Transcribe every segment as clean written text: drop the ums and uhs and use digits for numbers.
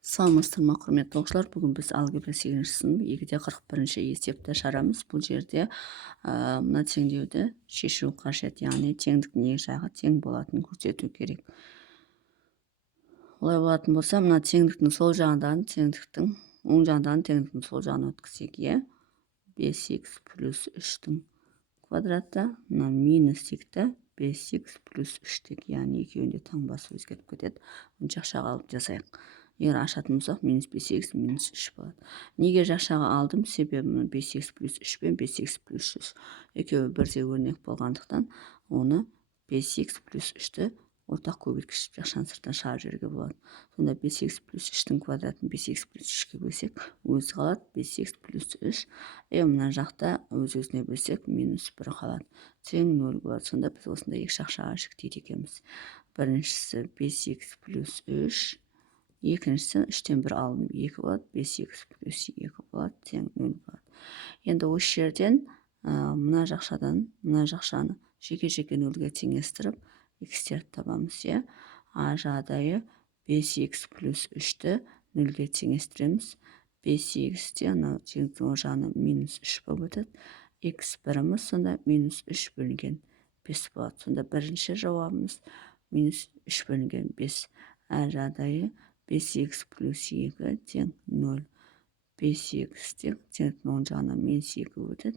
Саламатсыздар ма, құрметті оқушылар. Бүгін біз алгебра 8-ші сынып 2-41 есепті шарамыз. Бұл жерде мына теңдеуді шешу қажет, яғни теңдіктің екі жағы тең болатынын көрсету керек. Олай болатын болса, мына теңдіктің сол жағынан теңдіктің оң жағынан теңдіктің сол жағына өткізсек, 5х плюс 3-тің квадраты, мына минус текті 5х плюс 3 яғни екеуінде таңбасы өзгеріп кетеді. Оны жақшаға алып жасайық. Егер ашатын болсақ, минус 5х минус 3 болады. Неге жақшаға алдым? Себебі 5х плюс 3 пен 5х плюс 3 екеуі бірдей өрнек болғандықтан, оны 5х плюс 3-ті ортақ көбейткіш жақшаның сыртына шығарып жіберуге болады. Сонда 5х плюс 3-тің квадратын 5х плюс 3-ке бөлсек, өзі қалады 5х плюс 3. Мына жақта өз-өзіне бөлсек, минус 1 қалады. Тең 0 болады. Сонда біз осында екі жақшаға жіктейді екенбіз. Біріншісі 5х плюс 3, екіншісі 3-тен 1 алдым, 2 болады, 5х плюс 2 болады, тең 0 болады. Енді осы жерден мына жақшадан мына жақшаны жеке-жеке 0-ге теңестіріп, x'терді табамыз, а жағдайы 5х плюс 3-ті 0-ге теңестіреміз. 5х-те теңдіктің оң жағына минус 3 болып өтеді. X біріміз, сонда минус 3 бөлінген 5 болады. Сонда бірінші жауабымыз минус 3 бөлінген 5. А жағдайы 5х плюс 2 тең 0. 5х теңдіктің оң жағына минус 2 өтеді.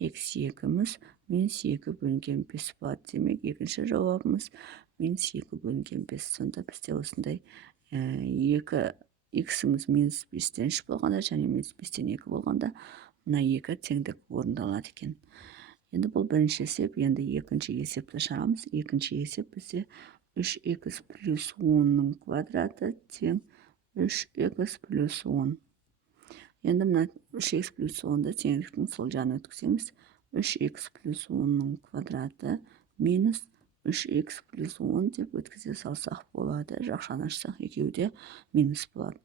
x2-міз минус 2 бөлінген 5 болады. Демек, екінші жауабымыз минус 2 бөлінген 5. Сонда бізде осындай x-іміз минус 5-тен 3 болғанда және минус 5-тен 2 болғанда мына екі теңдік орындалады екен. Енді бұл бірінші есеп. Енді екінші есепті шығарамыз. Екінші есеп бізде 3х плюс 10-ның квадраты тең 3х плюс 10. Енді мына 3х плюс 10-ды теңдіктің сол жағына өткіземіз. 3х плюс 10-ның квадраты минус 3х плюс 10 деп өткізе салсақ болады. Жақшаны ашсақ, екеуі де минус болады.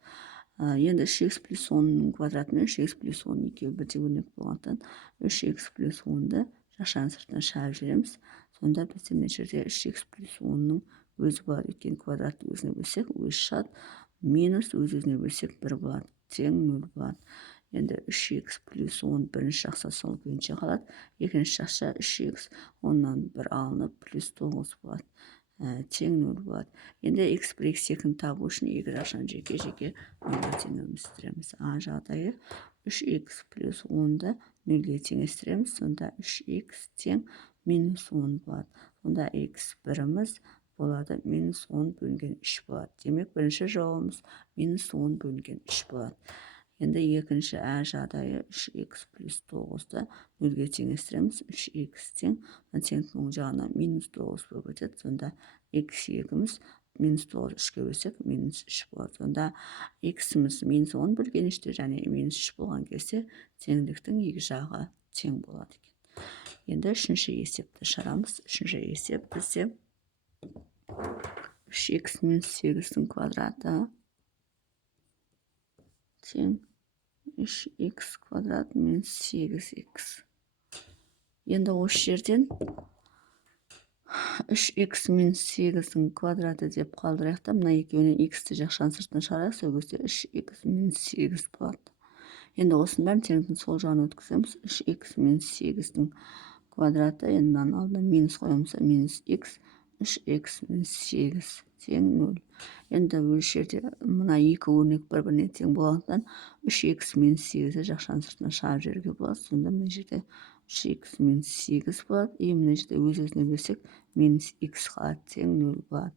Енді 3х плюс 10-ның квадраты мен 3х плюс 10 екеуі бірдей өрнек болғандықтан 3х плюс 10-ды жақшаның сыртына шығарып жібереміз. Сонда бізде мына жерде 3х плюс 10-ның өзі болады. Өйткені квадратты өзіне бөлсек, өзі шығады. Минус өзіне бөлсек 1 болады. Тең 0 болады. Енді 3х плюс 10 бірінші жақса сол күйінше қалады. Екінші жақша 3х 10-нан 1 алынып, плюс 9 болады. Тең 0 болады. Енді x1, x2-ні табу үшін екі жақшаны жеке-жеке 0-ге теңестіреміз. А жағдайы 3х плюс 10-ды 0-ге теңестіреміз. Сонда 3х тең минус 10 болады. Сонда x біріміз болады минус 10 бөлінген 3 болады. Демек, бірінші жауабымыз минус 10 бөлінген 3 болады. Енді екінші жағдайы 3х плюс 9-ды 0-ге теңестіреміз. 3х тең теңдіктің оң жағына минус 9 болып өтеді. Сонда x2-міз минус 9 3-ке бөлсек минус 3 болады. Сонда x-міз минус 10 бөлінген 3-те және минус 3 болған кезде теңдіктің екі жағы тең болады екен. Енді үшінші есепті шығарамыз. Үшінші есеп бізде 3х минус 8-тің квадраты тең 3х квадрат минус 8х. Енді осы жерден 3х минус 8-тің квадраты деп қалдырайық та, мына екеуінен x-ті жақшаның сыртына шығарайық, сол кезде 3х минус 8 болады. Енді осының бәрін теңдіктің сол жағына өткіземіз. 3х минус 8-тің квадраты, енді мынаның алдына минус қоямыз, минус x, 3х минус 8 тең 0. Енді осы жерде мына екі өрнек бір-біріне тең болғандықтан 3х минус 8-ді жақшаның сыртына шығарып жіберуге болады. Сонда мына жерде 3х минус 8 болады. Мына жерде өз-өзіне бөлсек минус x қалады, тең 0 болады.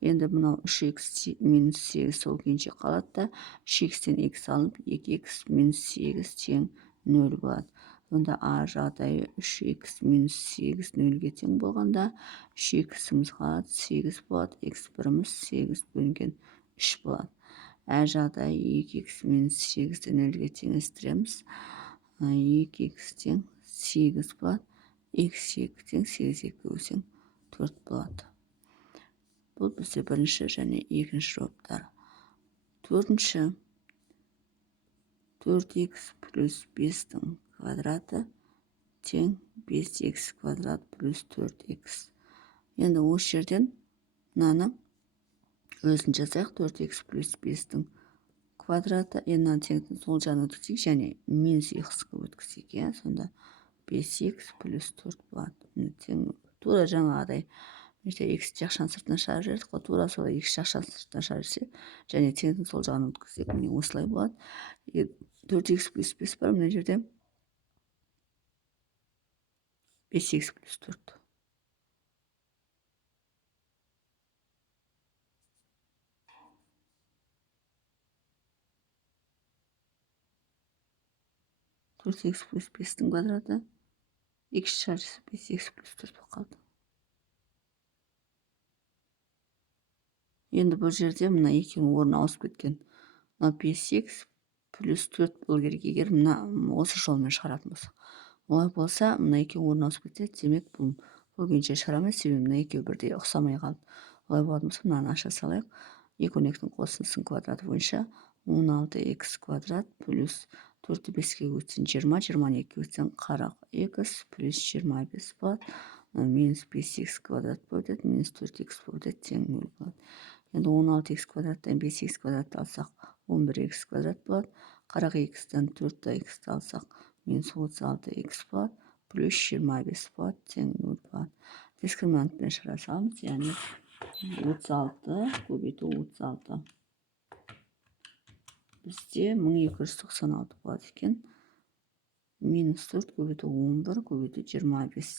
Енді мынау 3х минус 8 сол күйінше қалады да 3х-тен x алынып, 2х минус 8 тең 0 болады. Сонда а жағдайы 3х минус 8 0-ге тең болғанда 3х-іміз қалады 8 болады, x1-іміз 8 бөлінген 3 болады. Ә жағдайы 2х минус 8-ді 0-ге теңестіреміз. 2х тең 8 болады, x2 тең 8-ге бөлсең 4 болады. Бұл бізде бірінші және екінші жауаптар. Төртінші 4х плюс 5-тің квадраты тең 5х квадрат плюс 4х. Енді осы жерден мынаны өзін жазайық. 4х плюс 5-тің квадраты n-ның теңдігін сол жағына өткізейік, және минус x-қа өткізейік, иә, сонда 5x плюс 4 болады. Тең тура жаңағыдай x жақшаны сыртына шығарып жібердік қой, тура солай x жақшаны сыртына шығарып жіберсе, және теңдігін сол жағына өткізсек, міне осылай болады. 4x плюс 5 бар, мына жерде 5x плюс 4. Төрт x плюс 5-тің квадраты x шаршысы 5x плюс 4 болып қалды. Енді бұл жерде мына екеуінің орны ауысып кеткен. Мына 5x плюс 4 болу керек, егер мына осы жолмен шығаратын болсақ. Олай болса, мына екеуінің орны ауысып кетсе, демек бұл күйінше шығарамыз, себебі мына екеуі бірдей ұқсамай қалды. Олай болатын болса, мынаны аша салайық. 2-2-дің қосындысының квадраты бойынша 16x квадрат плюс 4-ті 5-ке өтсін 20, 20-ны 2-ге өтсін 40x плюс 25 болады. Минус 5x квадрат болады, минус 4x болады, тең 0 болады. Енді 16x квадраттан 5x квадратты алсақ, 11x квадрат болады. 40x'тан 4x алсақ, минус 36x болады, плюс 25 болады, тең 0 болады. Дискриминантпен шығара саламыз, яғни 36 көбейту 36. Бізде 1296 болады екен. Минус 4 көбейту 11 көбейту 25.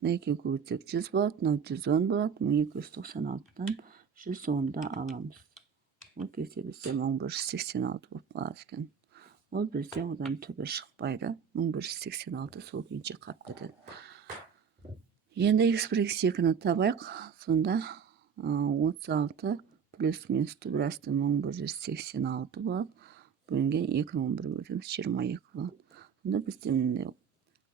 Мына екеуін көбейтсек 100 болады, мынау 110 болады. 1296-тан 110-ды аламыз. Ол кезде бізде 1186 болып қалады екен. Ол бізде одан түбі шықпайды. 1186 сол күйінше қалып кетеді. Енді x1 x2-ні табайық. Сонда 36 плюс минус түбір асты 1186 болады. Бөлінген 2-ні 11-ге бөлеміз 22 болады. Сонда бізде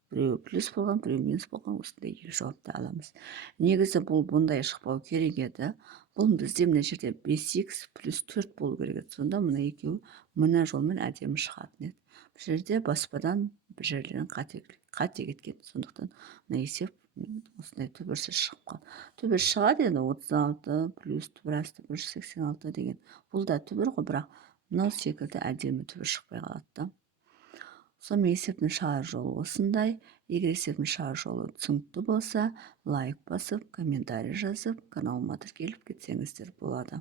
біреу плюс болған, біреу минус болған, осындай екі жауапты аламыз. Негізі бұл бұндай шықпау керек еді. Бұл бізде мына жерде 5x плюс 4 болу керек еді. Сонда мына екеуі мына жолмен әдемі шығатын еді. Бұл жерде баспадан бір жерлерін қате кеткен. Сондықтан мына есеп осындай түбірсіз шығып қалды. Түбір шығады енді 36 плюс түбір асты 186 деген. Бұл да түбір ғой, бірақ мынау секілді әдемі түбір шықпай қалады. Сонымен есептің шығар жолы осындай. Егер есептің шығар жолы түсінікті болса, лайк басып, комментарий жазып, каналыма тіркеліп кетсеңіздер болады.